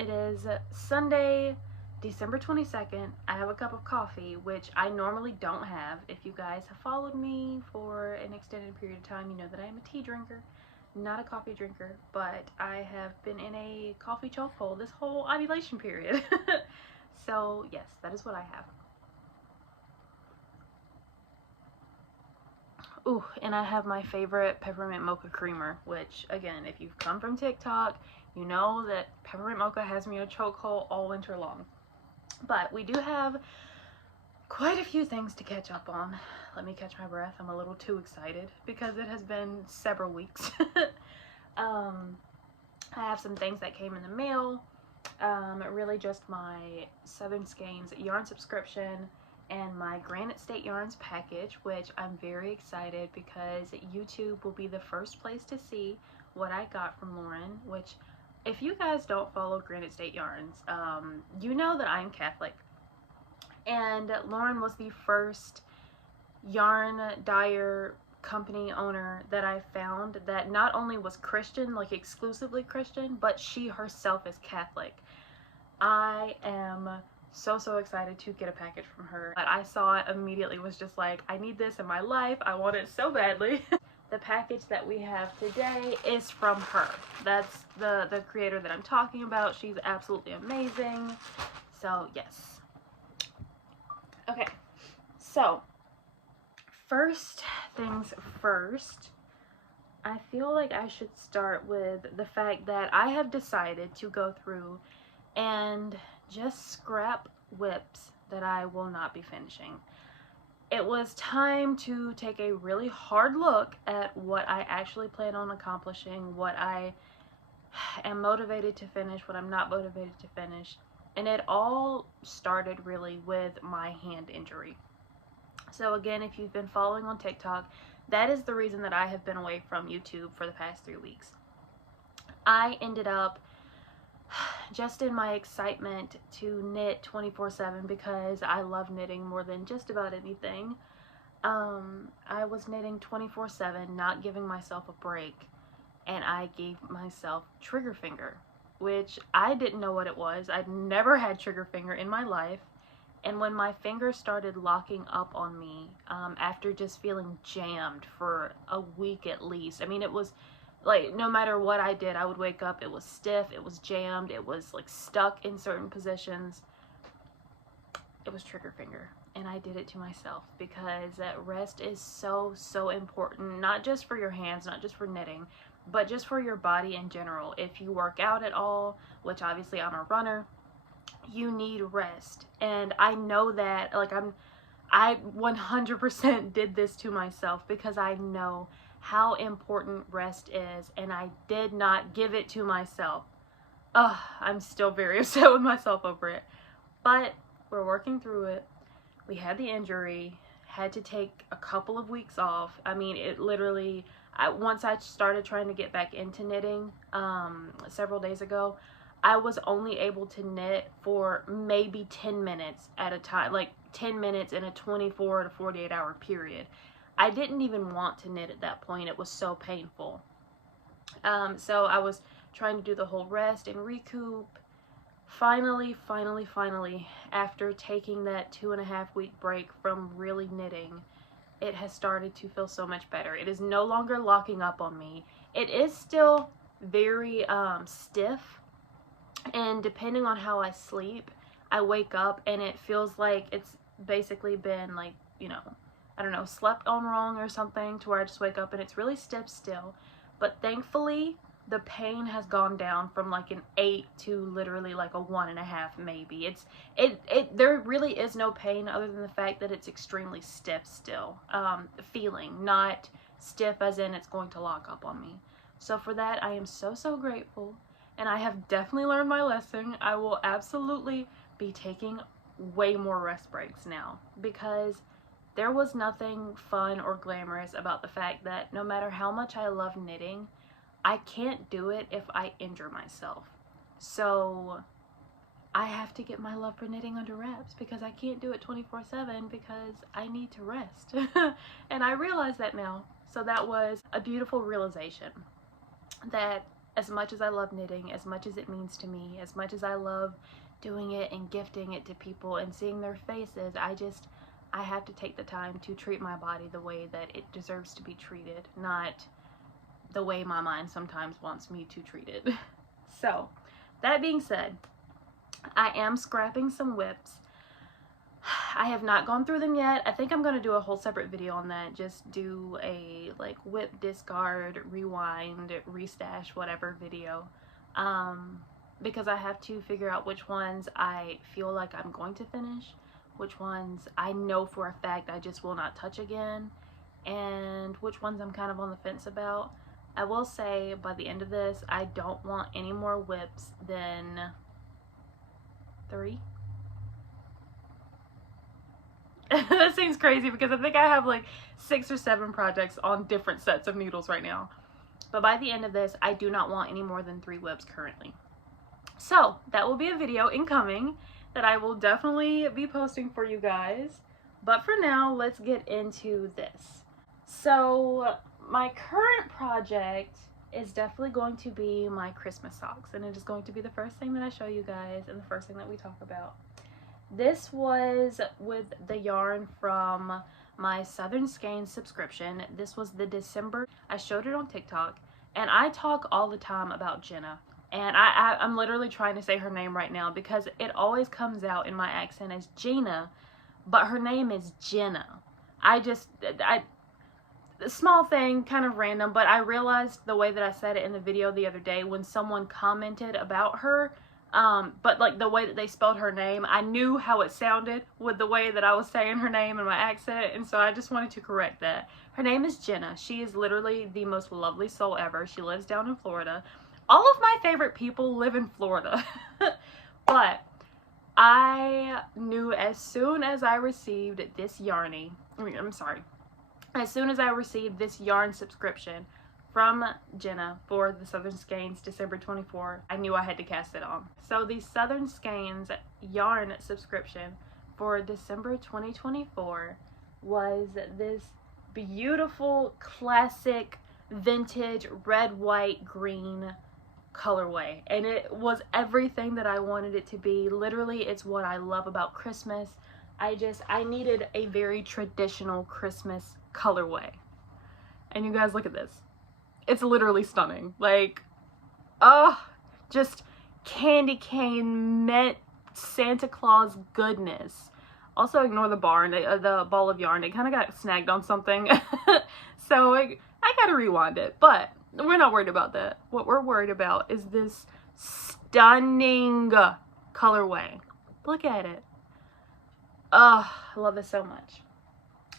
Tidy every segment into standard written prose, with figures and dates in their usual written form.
It is Sunday, December 22nd. I have a cup of coffee, which I normally don't have. If you guys have followed me for an extended period of time, you know that I am a tea drinker, not a coffee drinker, but I have been in a coffee chokehold this whole ovulation period. So, yes, that is what I have. Ooh, and I have my favorite peppermint mocha creamer, which, again, if you've come from TikTok, you know that peppermint mocha has me in a chokehold all winter long. But we do have quite a few things to catch up on. Let me catch my breath. I'm a little too excited because it has been several weeks. I have some things that came in the mail. Really just my Southern Skeins yarn subscription and my Granite State Yarns package, which I'm very excited because YouTube will be the first place to see what I got from Lauren, which if you guys don't follow Granite State Yarns, you know that I'm Catholic. And Lauren was the first yarn dyer company owner that I found that not only was Christian, like exclusively Christian, but she herself is Catholic. I am so excited to get a package from her. But I saw it immediately, was just like, I need this in my life. I want it so badly. The package that we have today is from her. That's the creator that I'm talking about. She's absolutely amazing. So yes. Okay, so first things first, I feel like I should start with the fact that I have decided to go through and just scrap whips that I will not be finishing. It was time to take a really hard look at what I actually plan on accomplishing, what I am motivated to finish, what I'm not motivated to finish. And it all started really with my hand injury. So again, if you've been following on TikTok, that is the reason that I have been away from YouTube for the past 3 weeks. I ended up, just in my excitement to knit 24/7 because I love knitting more than just about anything, I was knitting 24/7, not giving myself a break, and I gave myself trigger finger, which I didn't know what it was. I'd never had trigger finger in my life. And when my fingers started locking up on me, after just feeling jammed for a week at least, I mean, it was like, no matter what I did, I would wake up, it was stiff, it was jammed, it was like stuck in certain positions. It was trigger finger, and I did it to myself because rest is so important, not just for your hands, not just for knitting, but just for your body in general. If you work out at all, which obviously I'm a runner, you need rest. And I know that, like, I 100% did this to myself because I know how important rest is, and I did not give it to myself. Ugh, I'm still very upset with myself over it. But we're working through it. We had the injury, had to take a couple of weeks off. I mean, it literally, once I started trying to get back into knitting several days ago, I was only able to knit for maybe 10 minutes at a time, like 10 minutes in a 24 to 48 hour period. I didn't even want to knit at that point. It was so painful. So I was trying to do the whole rest and recoup. Finally, after taking that 2.5 week break from really knitting, it has started to feel so much better. It is no longer locking up on me. It is still very stiff, and depending on how I sleep, I wake up and it feels like it's basically been, like, you know, I don't know, slept on wrong or something, to where I just wake up and it's really stiff still. But thankfully, the pain has gone down from like an 8 to literally like a 1.5 maybe. There really is no pain other than the fact that it's extremely stiff still, feeling, not stiff as in it's going to lock up on me. So for that, I am so grateful, and I have definitely learned my lesson. I will absolutely be taking way more rest breaks now, because there was nothing fun or glamorous about the fact that no matter how much I love knitting, I can't do it if I injure myself. So I have to get my love for knitting under wraps, because I can't do it 24/7 because I need to rest. And I realize that now. So that was a beautiful realization, that as much as I love knitting, as much as it means to me, as much as I love doing it and gifting it to people and seeing their faces, I have to take the time to treat my body the way that it deserves to be treated, not the way my mind sometimes wants me to treat it. So, that being said, I am scrapping some WIPs. I have not gone through them yet. I think I'm going to do a whole separate video on that. Just do a like WIP discard, rewind, restash, whatever video. Because I have to figure out which ones I feel like I'm going to finish, which ones I know for a fact I just will not touch again, and which ones I'm kind of on the fence about. I will say by the end of this, I don't want any more WIPs than 3. That seems crazy because I think I have like 6 or 7 projects on different sets of needles right now. But by the end of this, I do not want any more than 3 WIPs currently. So that will be a video incoming that I will definitely be posting for you guys. But for now, let's get into this. So my current project is definitely going to be my Christmas socks, and it is going to be the first thing that I show you guys and the first thing that we talk about. This was with the yarn from my Southern Skeins subscription. This was the December. I showed it on TikTok, and I talk all the time about Jenna. And I'm literally trying to say her name right now because it always comes out in my accent as Gina, but her name is Jenna. Small thing, kind of random, but I realized the way that I said it in the video the other day when someone commented about her, but like the way that they spelled her name, I knew how it sounded with the way that I was saying her name and my accent, and so I just wanted to correct that. Her name is Jenna. She is literally the most lovely soul ever. She lives down in Florida. All of my favorite people live in Florida. But I knew as soon as I received this as soon as I received this yarn subscription from Jenna for the Southern Skeins December 24, I knew I had to cast it on. So the Southern Skeins yarn subscription for December 2024 was this beautiful, classic, vintage, red, white, green colorway. And it was everything that I wanted it to be. Literally, it's what I love about Christmas. I needed a very traditional Christmas colorway. And you guys, look at this. It's literally stunning. Like, just candy cane met Santa Claus goodness. Also ignore the the ball of yarn. It kind of got snagged on something. So I gotta rewind it, but we're not worried about that. What we're worried about is this stunning colorway. Look at it. I love this so much.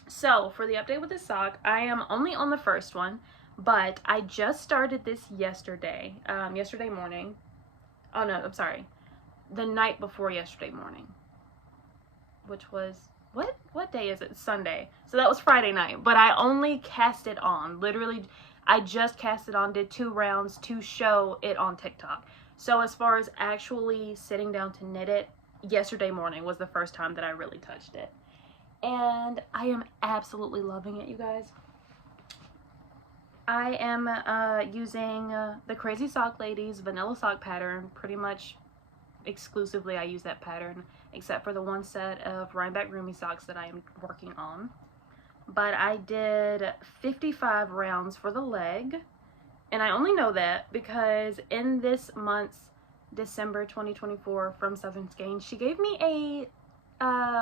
So for the update with this sock, I am only on the first one, but I just started this yesterday, yesterday morning. Oh no, I'm sorry. The night before yesterday morning, which was, what day is it? Sunday. So that was Friday night, but I only cast it on. Literally, I just cast it on, did 2 rounds to show it on TikTok. So as far as actually sitting down to knit it, yesterday morning was the first time that I really touched it. And I am absolutely loving it, you guys. I am using the Crazy Sock Ladies vanilla sock pattern. Pretty much exclusively I use that pattern, except for the one set of Rhinebeck Roomy socks that I am working on. But I did 55 rounds for the leg, and I only know that because in this month's December 2024 from Southern Skeins, she gave me a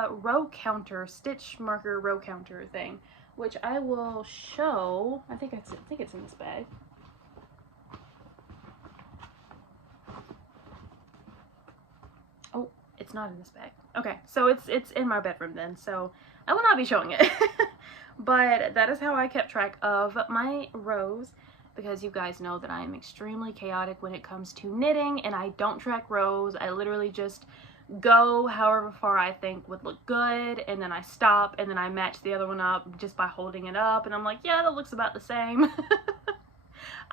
row counter, stitch marker row counter thing, which I will show. I think it's in this bag. Oh, it's not in this bag. Okay, so it's in my bedroom then, so I will not be showing it. But that is how I kept track of my rows, because you guys know that I am extremely chaotic when it comes to knitting, and I don't track rows. I literally just go however far I think would look good, and then I stop, and then I match the other one up just by holding it up, and I'm like, yeah, that looks about the same.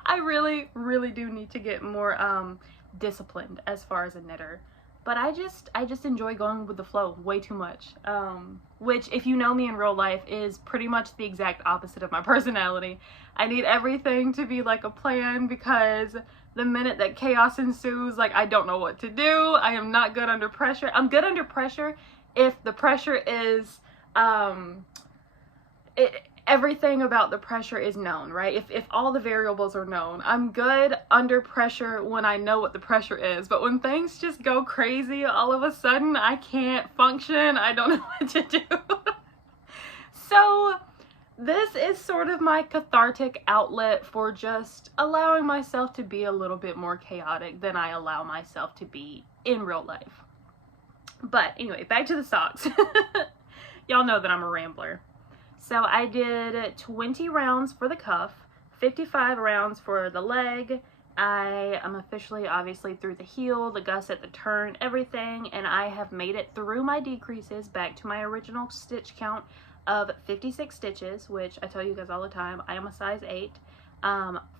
I really do need to get more disciplined as far as a knitter. but I just enjoy going with the flow way too much. Which, if you know me in real life, is pretty much the exact opposite of my personality. I need everything to be like a plan, because the minute that chaos ensues, like, I don't know what to do. I am not good under pressure. I'm good under pressure if the pressure is, everything about the pressure is known, right? If all the variables are known. I'm good under pressure when I know what the pressure is, but when things just go crazy all of a sudden, I can't function. I don't know what to do. So this is sort of my cathartic outlet for just allowing myself to be a little bit more chaotic than I allow myself to be in real life. But anyway, back to the socks. Y'all know that I'm a rambler. So I did 20 rounds for the cuff, 55 rounds for the leg. I am officially, obviously, through the heel, the gusset, the turn, everything, and I have made it through my decreases back to my original stitch count of 56 stitches, which I tell you guys all the time, I am a size 8.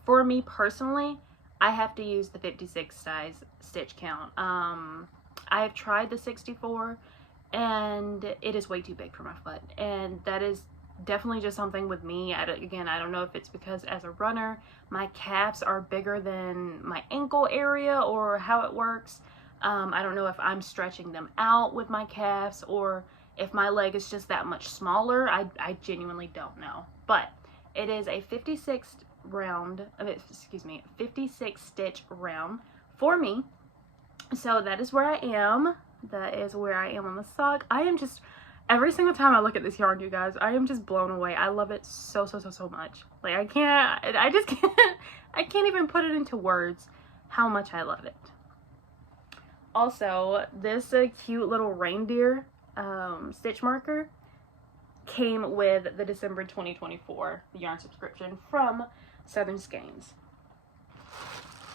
For me personally, I have to use the 56 size stitch count. I have tried the 64, and it is way too big for my foot, and that is definitely just something with me. Again, I don't know if it's because as a runner, my calves are bigger than my ankle area, or how it works. I don't know if I'm stretching them out with my calves, or if my leg is just that much smaller. I genuinely don't know. But it is a 56 stitch round for me. So that is where I am. That is where I am on the sock. I am just, every single time I look at this yarn, you guys, I am just blown away. I love it so much. Like, I can't even put it into words how much I love it. Also, this cute little reindeer stitch marker came with the December 2024 yarn subscription from Southern Skeins.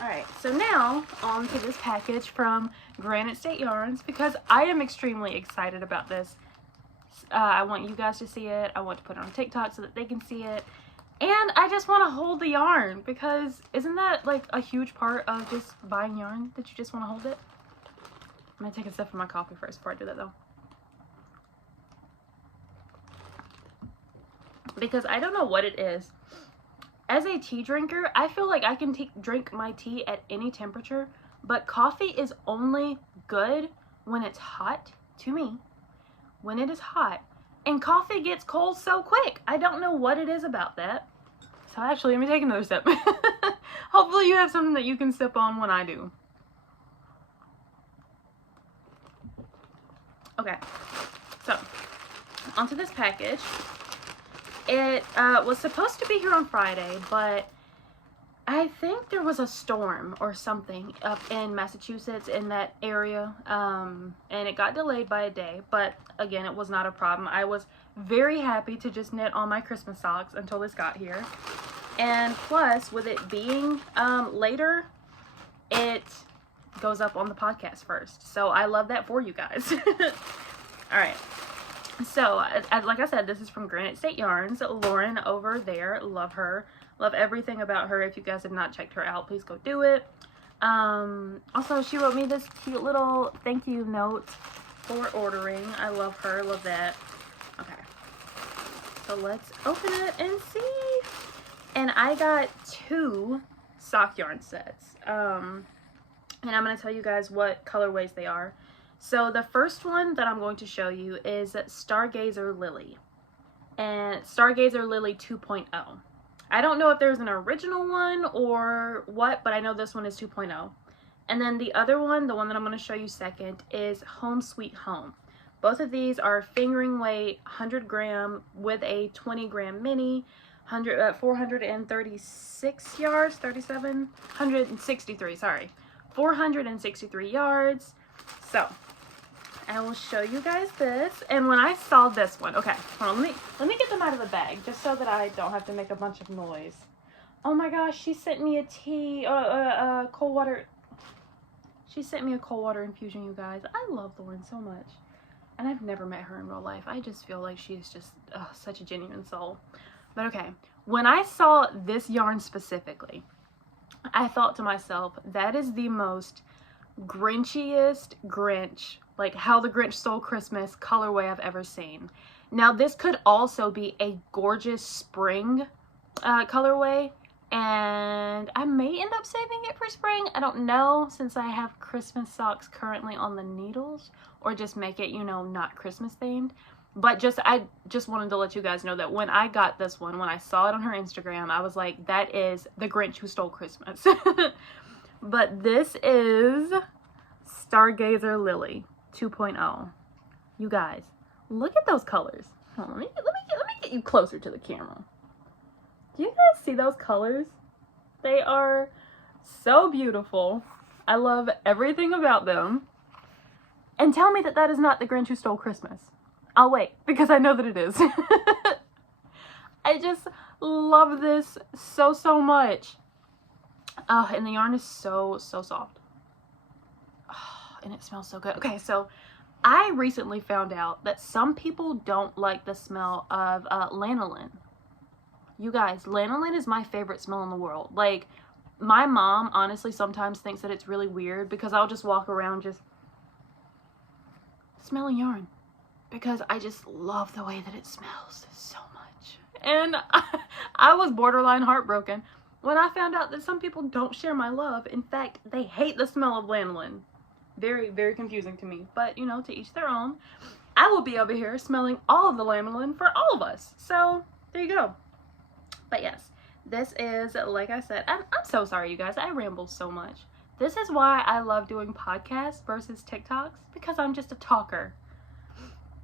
Alright, so now on to this package from Granite State Yarns, because I am extremely excited about this. I want you guys to see it. I want to put it on TikTok so that they can see it. And I just want to hold the yarn, because isn't that like a huge part of just buying yarn, that you just want to hold it? I'm going to take a sip of my coffee first before I do that, though. Because I don't know what it is. As a tea drinker, I feel like I can drink my tea at any temperature, but coffee is only good when it's hot, to me, when it is hot. And coffee gets cold so quick. I don't know what it is about that. So actually, let me take another sip. Hopefully you have something that you can sip on when I do. Okay, so onto this package. It was supposed to be here on Friday, but I think there was a storm or something up in Massachusetts, in that area, and it got delayed by a day. But again, it was not a problem. I was very happy to just knit all my Christmas socks until this got here. And plus, with it being later, it goes up on the podcast first. So I love that for you guys. All right. So, like I said, this is from Granite State Yarns. Lauren over there, love her. Love everything about her. If you guys have not checked her out, please go do it. Also, she wrote me this cute little thank you note for ordering. I love her. Love that. Okay. So, let's open it and see. And I got 2 sock yarn sets. And I'm going to tell you guys what colorways they are. So the first one that I'm going to show you is Stargazer Lily, and Stargazer Lily 2.0. I don't know if there's an original one or what, but I know this one is 2.0. And then the other one, the one that I'm going to show you second, is Home Sweet Home. Both of these are fingering weight, 100 gram with a 20 gram mini, 436 yards, 163, sorry, 463 yards. So I will show you guys this. And when I saw this one, okay, hold on, let me get them out of the bag just so that I don't have to make a bunch of noise. Oh my gosh, she sent me a cold water. She sent me a cold water infusion, you guys. I love Lauren so much. And I've never met her in real life. I just feel like she is just such a genuine soul. But okay, when I saw this yarn specifically, I thought to myself, that is the most Grinchiest Grinch, like How the Grinch Stole Christmas colorway I've ever seen. Now this could also be a gorgeous spring colorway, and I may end up saving it for spring. I don't know, since I have Christmas socks currently on the needles, or just make it, you know, not Christmas themed. But I just wanted to let you guys know that when I got this one, when I saw it on her Instagram, I was like, that is the Grinch who stole Christmas. But this is Stargazer Lily 2.0. You guys, look at those colors. Hold on, let me get you closer to the camera. Do you guys see those colors? They are so beautiful. I love everything about them. And tell me that that is not the Grinch who stole Christmas. I'll wait, because I know that it is. I just love this so much. Oh, and the yarn is so soft. Oh, and it smells so good. Okay, so I recently found out that some people don't like the smell of lanolin. You guys, lanolin is my favorite smell in the world. Like, my mom honestly sometimes thinks that it's really weird because I'll just walk around just smelling yarn, because I just love the way that it smells so much. And I was borderline heartbroken when I found out that some people don't share my love. In fact, they hate the smell of lanolin. Very confusing to me. But, you know, to each their own. I will be over here smelling all of the lanolin for all of us. So, there you go. But yes, this is, like I said, I'm so sorry, you guys. I ramble so much. This is why I love doing podcasts versus TikToks, because I'm just a talker.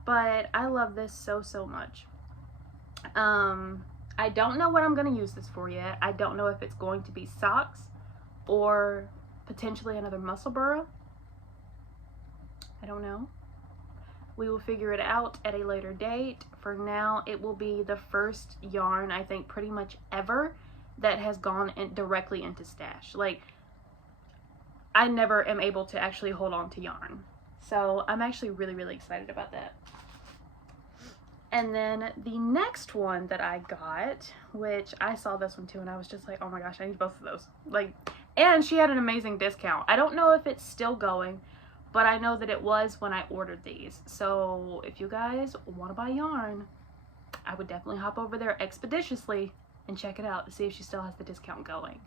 But I love this so much. I don't know what I'm going to use this for yet. I don't know if it's going to be socks or potentially another muscle burrow. I don't know. We will figure it out at a later date. For now, it will be the first yarn, I think, pretty much ever that has gone directly into stash. Like, I never am able to actually hold on to yarn. So I'm actually really excited about that. And then the next one that I got, which I saw this one too, and I was just like, oh my gosh, I need both of those. Like, and she had an amazing discount. I don't know if it's still going, but I know that it was when I ordered these. So if you guys want to buy yarn, I would definitely hop over there expeditiously and check it out to see if she still has the discount going.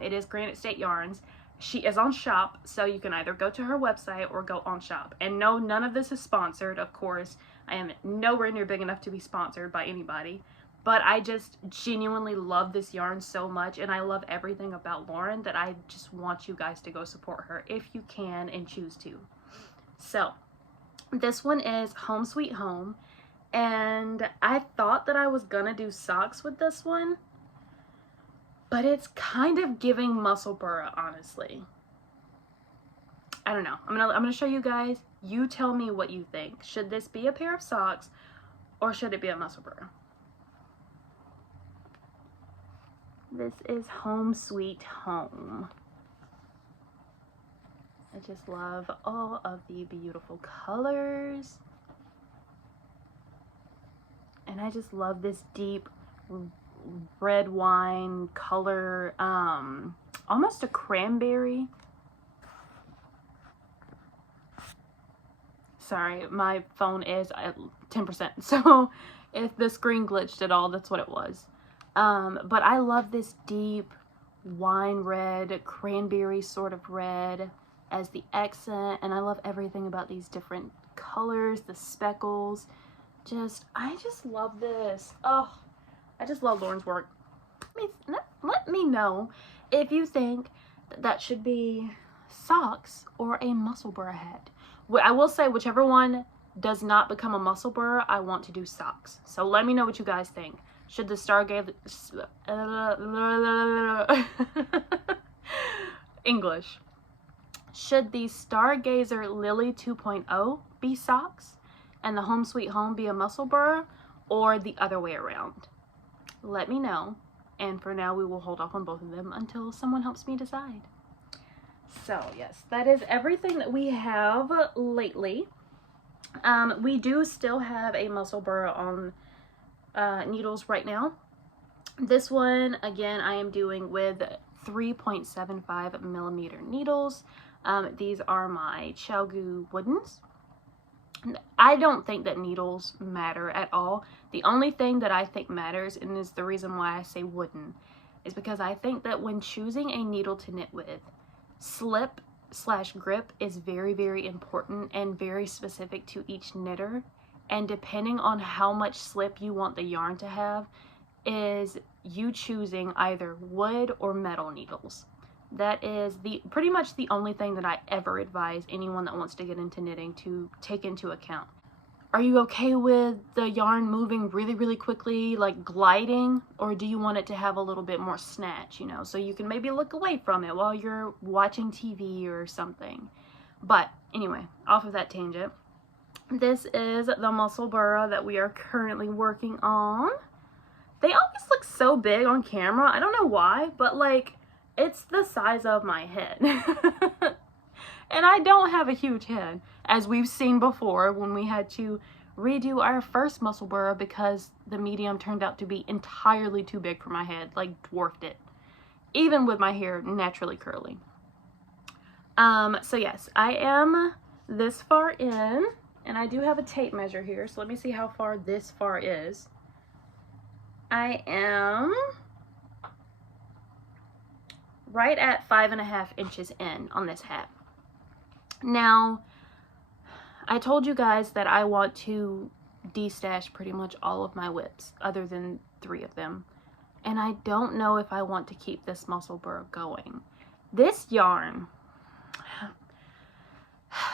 It is Granite State Yarns. She is on shop, so you can either go to her website or go on shop. And no, none of this is sponsored, of course. I am nowhere near big enough to be sponsored by anybody. But I just genuinely love this yarn so much, and I love everything about Lauren, that I just want you guys to go support her if you can and choose to. So, this one is Home Sweet Home, and I thought that I was gonna do socks with this one, but it's kind of giving muscle burra, honestly. I don't know. I'm gonna show you guys. You tell me what you think. Should this be a pair of socks, or should it be a muscle burra? This is Home Sweet Home. I just love all of the beautiful colors. And I just love this deep red wine color, almost a cranberry. Sorry, my phone is at 10%, so if the screen glitched at all, that's what it was. But I love this deep wine red, cranberry sort of red as the accent, and I love everything about these different colors, the speckles. I just love this. Oh, I just love Lauren's work. Let me know if you think that should be socks or a muscle burra hat. I will say, whichever one does not become a muscle burra, I want to do socks. So let me know what you guys think. Should the Stargazer English. Should the Stargazer Lily 2.0 be socks and the Home Sweet Home be a muscle burra, or the other way around? Let me know. And for now, we will hold off on both of them until someone helps me decide. So yes, that is everything that we have lately. We do still have a muscle burra on needles right now. This one, again, I am doing with 3.75 millimeter needles. These are my ChiaoGoo woodens. I don't think that needles matter at all. The only thing that I think matters, and is the reason why I say wooden, is because I think that when choosing a needle to knit with, slip/grip is very, very important and very specific to each knitter. And depending on how much slip you want the yarn to have, is you choosing either wood or metal needles. That is pretty much the only thing that I ever advise anyone that wants to get into knitting to take into account. Are you okay with the yarn moving really, really quickly, like gliding? Or do you want it to have a little bit more snatch, you know, so you can maybe look away from it while you're watching TV or something? But anyway, off of that tangent, this is the Muscle Burra that we are currently working on. They always look so big on camera. I don't know why, but like, it's the size of my head. And I don't have a huge head, as we've seen before when we had to redo our first Muscle Burra because the medium turned out to be entirely too big for my head, like dwarfed it, even with my hair naturally curly. So yes, I am this far in, and I do have a tape measure here, so let me see how far this far is. I am right at 5.5 inches in on this hat. Now, I told you guys that I want to destash pretty much all of my whips, other than 3 of them. And I don't know if I want to keep this Muscle Burra going. This yarn,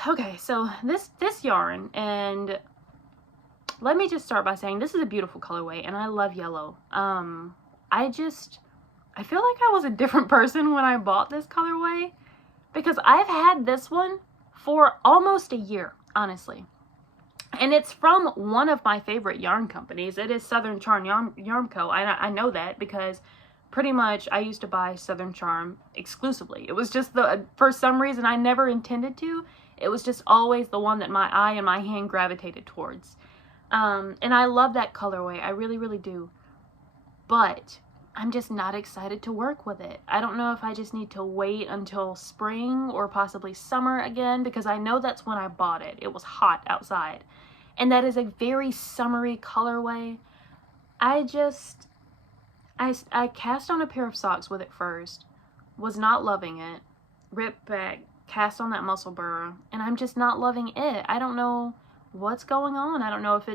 okay, so this yarn, and let me just start by saying this is a beautiful colorway, and I love yellow. I feel like I was a different person when I bought this colorway, because I've had this one for almost a year, honestly. And it's from one of my favorite yarn companies. It is Southern Charm Yarn Co. I know that because pretty much I used to buy Southern Charm exclusively. It was just for some reason I never intended to. It was just always the one that my eye and my hand gravitated towards. And I love that colorway. I really, really do. But I'm just not excited to work with it. I don't know if I just need to wait until spring or possibly summer again, because I know that's when I bought it. It was hot outside. And that is a very summery colorway. I cast on a pair of socks with it first, was not loving it, ripped back, cast on that Muscle Burra, and I'm just not loving it. I don't know what's going on. I don't know if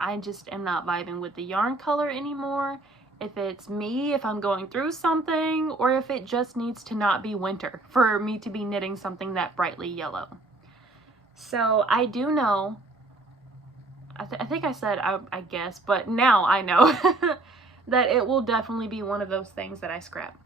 I just am not vibing with the yarn color anymore, if it's me, if I'm going through something, or if it just needs to not be winter for me to be knitting something that brightly yellow. So I do know, I think I said I guess, but now I know that it will definitely be one of those things that I scrap.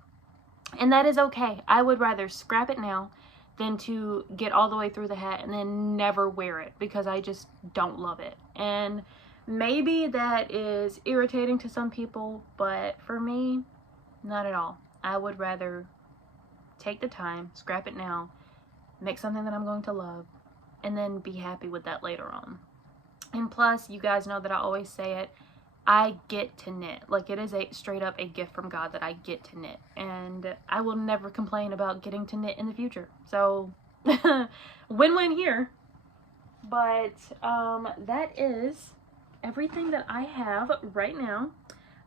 And that is okay. I would rather scrap it now than to get all the way through the hat and then never wear it, because I just don't love it. And maybe that is irritating to some people, but for me, not at all. I would rather take the time, scrap it now, make something that I'm going to love, and then be happy with that later on. And plus, you guys know that I always say it, I get to knit. Like, it is straight up a gift from God that I get to knit. And I will never complain about getting to knit in the future. So, win-win here. But, that is everything that I have right now.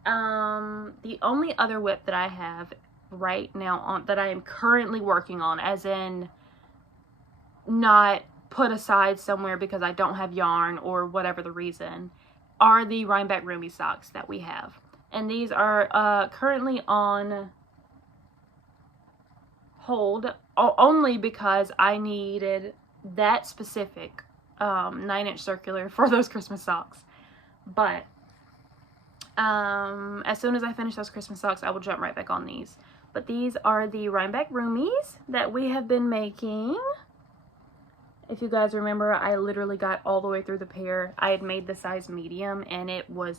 The only other whip that I have right now that I am currently working on, as in not put aside somewhere because I don't have yarn or whatever the reason, are the Rhinebeck Rumi socks that we have. And these are currently on hold only because I needed that specific 9-inch circular for those Christmas socks. But as soon as I finish those Christmas socks, I will jump right back on these. But these are the Rhinebeck Rumis that we have been making. If you guys remember, I literally got all the way through the pair. I had made the size medium, and it would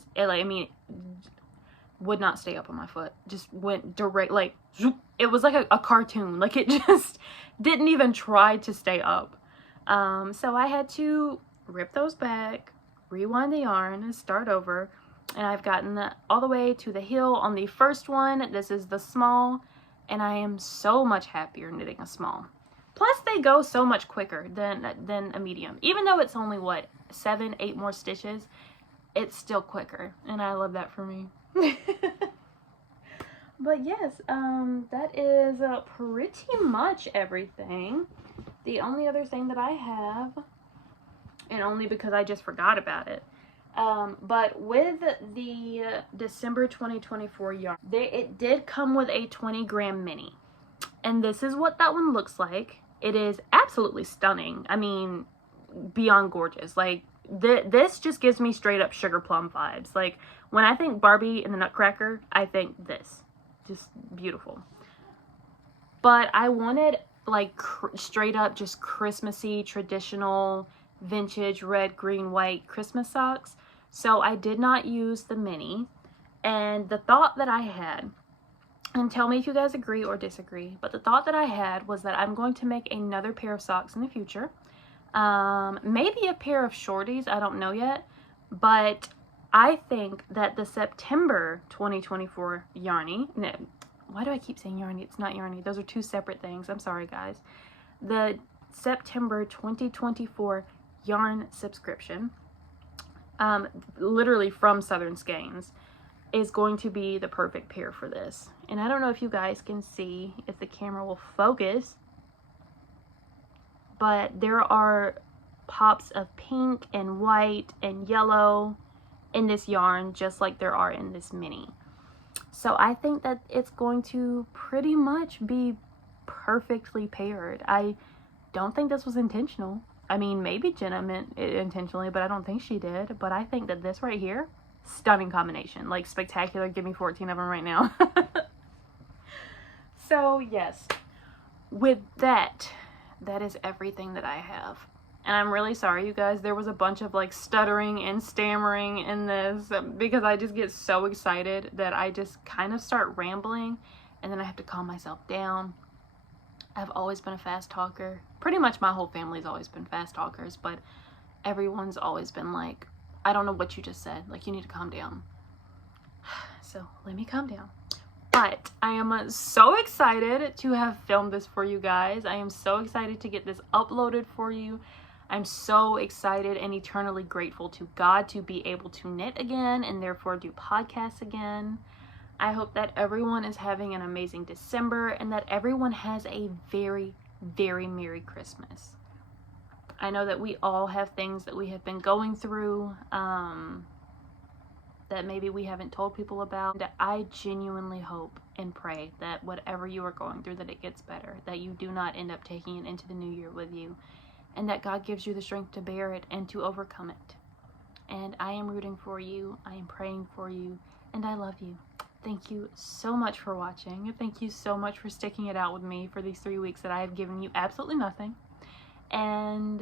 not stay up on my foot. Just went direct, like, zoop. It was like a cartoon. Like, it just didn't even try to stay up. So I had to rip those back, rewind the yarn, and start over. And I've gotten all the way to the heel on the first one. This is the small, and I am so much happier knitting a small. Plus, they go so much quicker than a medium. Even though it's only, what, 7, 8 more stitches, it's still quicker. And I love that for me. But yes, that is pretty much everything. The only other thing that I have, and only because I just forgot about it, but with the December 2024 yarn, it did come with a 20-gram mini. And this is what that one looks like. It is absolutely stunning. I mean, beyond gorgeous. Like, this just gives me straight up Sugar Plum vibes. Like, when I think Barbie and the Nutcracker, I think this. Just beautiful. But I wanted, like, straight up just Christmassy, traditional, vintage, red, green, white Christmas socks. So I did not use the mini. And the thought that I had, and tell me if you guys agree or disagree, but the thought that I had was that I'm going to make another pair of socks in the future. Maybe a pair of shorties, I don't know yet, but I think that the September 2024 Yarny, no, why do I keep saying Yarny? It's not Yarny. Those are two separate things. I'm sorry, guys. The September 2024 yarn subscription, literally from Southern Skeins, is going to be the perfect pair for this. And I don't know if you guys can see, if the camera will focus, but there are pops of pink and white and yellow in this yarn, just like there are in this mini. So I think that it's going to pretty much be perfectly paired. I don't think this was intentional. I mean, maybe Jenna meant it intentionally, but I don't think she did. But I think that this right here, stunning combination. Like, spectacular. Give me 14 of them right now. So, yes. With that, that is everything that I have. And I'm really sorry, you guys. There was a bunch of, like, stuttering and stammering in this because I just get so excited that I just kind of start rambling and then I have to calm myself down. I've always been a fast talker. Pretty much my whole family's always been fast talkers, but everyone's always been like, I don't know what you just said. Like, you need to calm down. So, let me calm down. But I am so excited to have filmed this for you guys. I am so excited to get this uploaded for you. I'm so excited and eternally grateful to God to be able to knit again and therefore do podcasts again. I hope that everyone is having an amazing December and that everyone has a very, very Merry Christmas. I know that we all have things that we have been going through that maybe we haven't told people about. That I genuinely hope and pray that whatever you are going through, that it gets better, that you do not end up taking it into the new year with you, and that God gives you the strength to bear it and to overcome it. And I am rooting for you, I am praying for you, and I love you. Thank you so much for watching. Thank you so much for sticking it out with me for these 3 weeks that I have given you absolutely nothing. And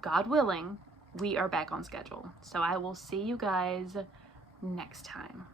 God willing, we are back on schedule. So I will see you guys next time.